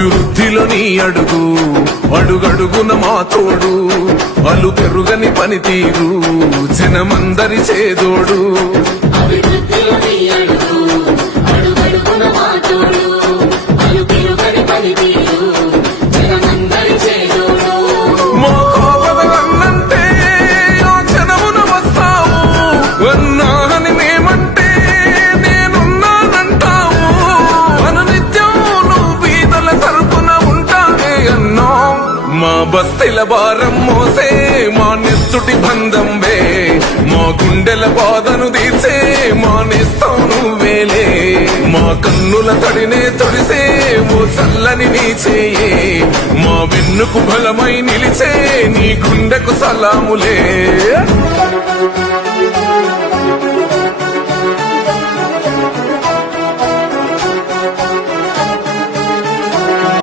అభివృద్ధిలో నీ అడుగు అడుగడుగున మా తోడు అలు పెరుగని పనితీరు జనమందరి చేదోడు. మా తోడు అలు పెరుగని పనితీరు మా బస్తీల భారం మోసే మా నెత్తుటి బంధం వే. మా గుండెల బాధను తీసే మా నేస్తాను వేలే మా కన్నుల తడినే తొడిసే ఓ చల్లని నీ చేయే. మా వెన్నుకు బలమై నిలిచే నీ గుండెకు సలాములే.